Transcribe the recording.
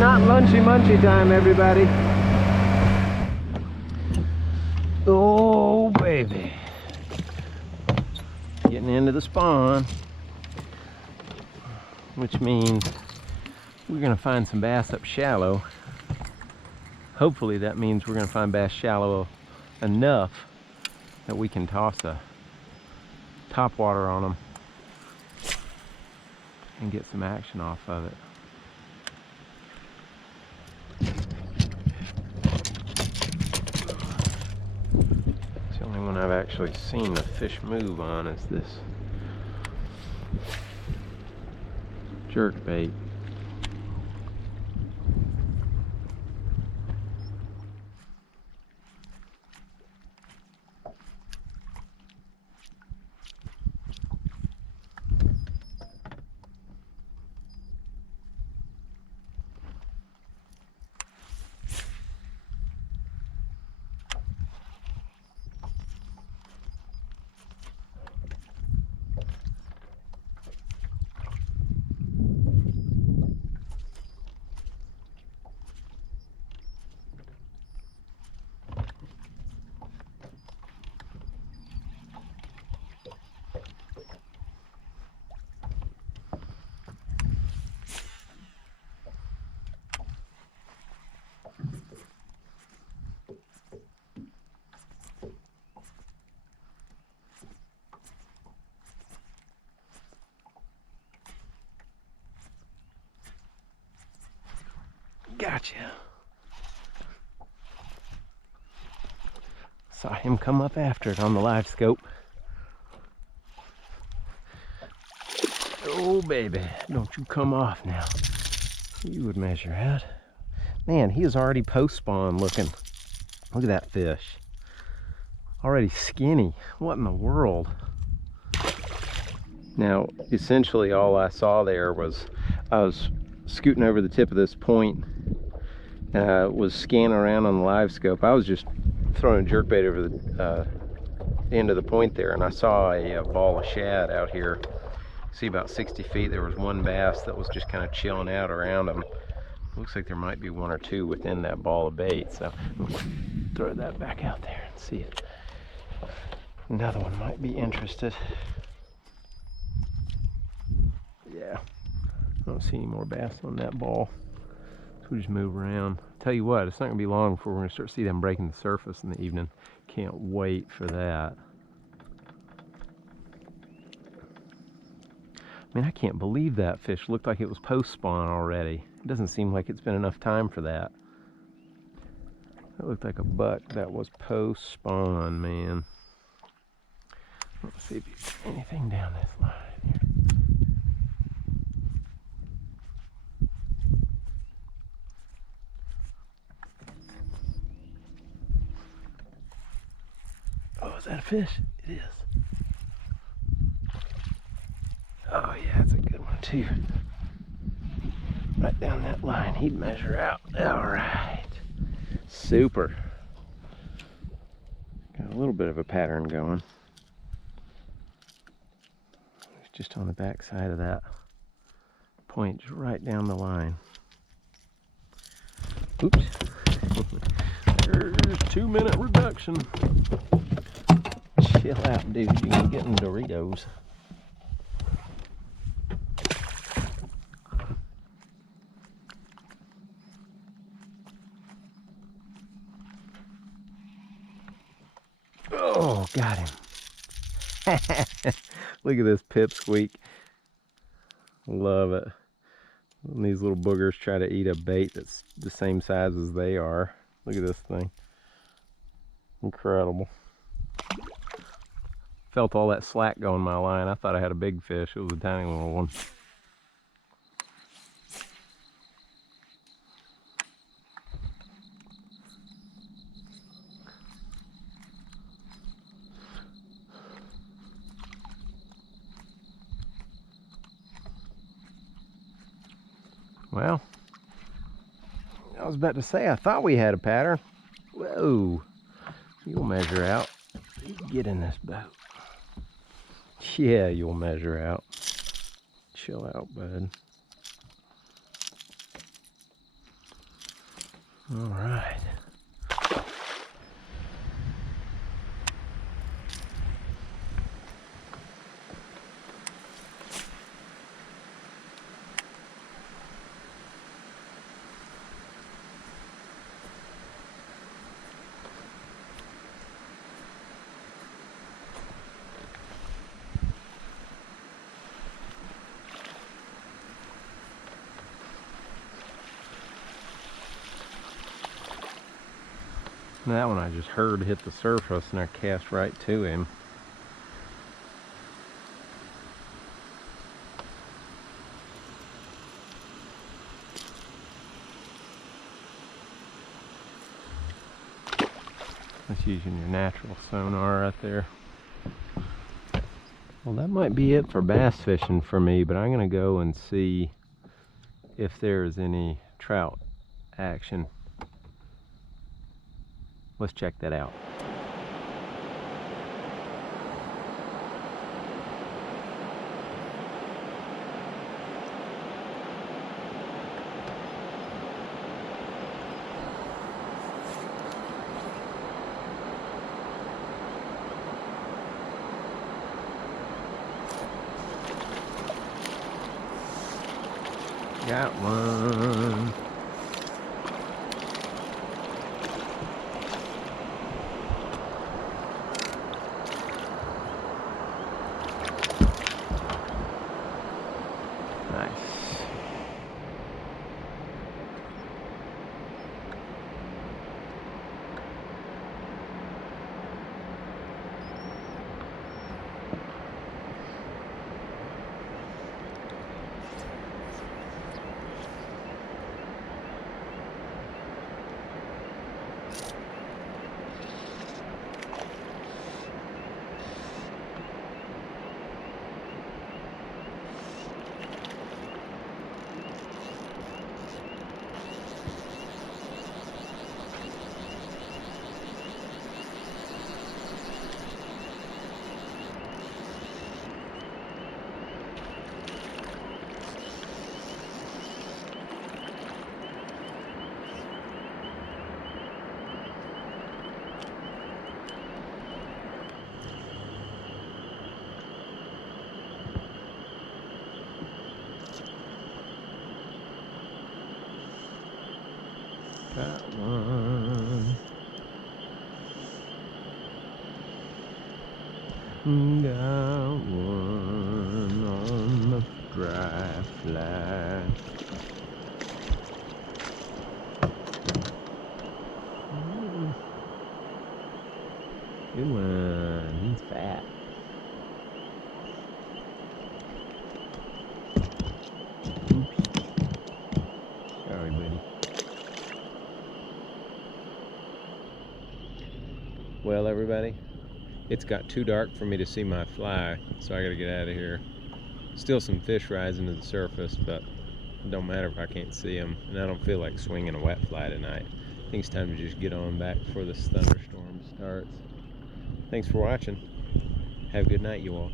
not munchy time, everybody. Oh, baby. Getting into the spawn, which means we're gonna find some bass up shallow. Hopefully that means we're gonna find bass shallow enough that we can toss a top water on them and get some action off of it. It's the only one I've actually seen the fish move on is this jerk bait. Gotcha. Saw him come up after it on the live scope. Oh baby, don't you come off now. You would measure out. Man, he is already post spawn looking. Look at that fish. Already skinny. What in the world? Now, essentially all I saw there was I was scooting over the tip of this point, was scanning around on the live scope. I was just throwing a jerkbait over the end of the point there, and I saw a ball of shad out here. See, about 60 feet there was one bass that was just kind of chilling out around them. Looks like there might be one or two within that ball of bait, so I'm gonna throw that back out there and see if another one might be interested. Yeah, I don't see any more bass on that ball, so we just move around. Tell you what, it's not gonna be long before we're gonna start see them breaking the surface in the evening. Can't wait for that. I mean, I can't believe that fish looked like it was post spawn already. It doesn't seem like it's been enough time for that. That looked like a buck that was post spawn, man. Let's see if there's anything down this line here. Oh, is that a fish? It is. Oh yeah, it's a good one too. Right down that line, he'd measure out. All right, super. Got a little bit of a pattern going. It's just on the back side of that point, just right down the line. Oops. There's 2-minute reduction. Chill out, dude. You can get in Doritos. Oh, got him. Look at this pipsqueak. Love it. When these little boogers try to eat a bait that's the same size as they are. Look at this thing. Incredible. Felt all that slack go in my line. I thought I had a big fish. It was a tiny little one. Well, I was about to say, I thought we had a pattern. Whoa. You'll measure out. You get in this boat. Yeah, you'll measure out. Chill out, bud. All right. That one I just heard hit the surface and I cast right to him. That's using your natural sonar right there. Well, that might be it for bass fishing for me, but I'm gonna go and see if there's any trout action. Let's check that out. Got one. Nice. Got one. Got one on the dry fly. Good one. He's fat. Oops. Sorry, buddy. Well, everybody, it's got too dark for me to see my fly, so I gotta get out of here. Still some fish rising to the surface, but it don't matter if I can't see them, and I don't feel like swinging a wet fly tonight. I think it's time to just get on back before this thunderstorm starts. Thanks for watching. Have a good night, you all.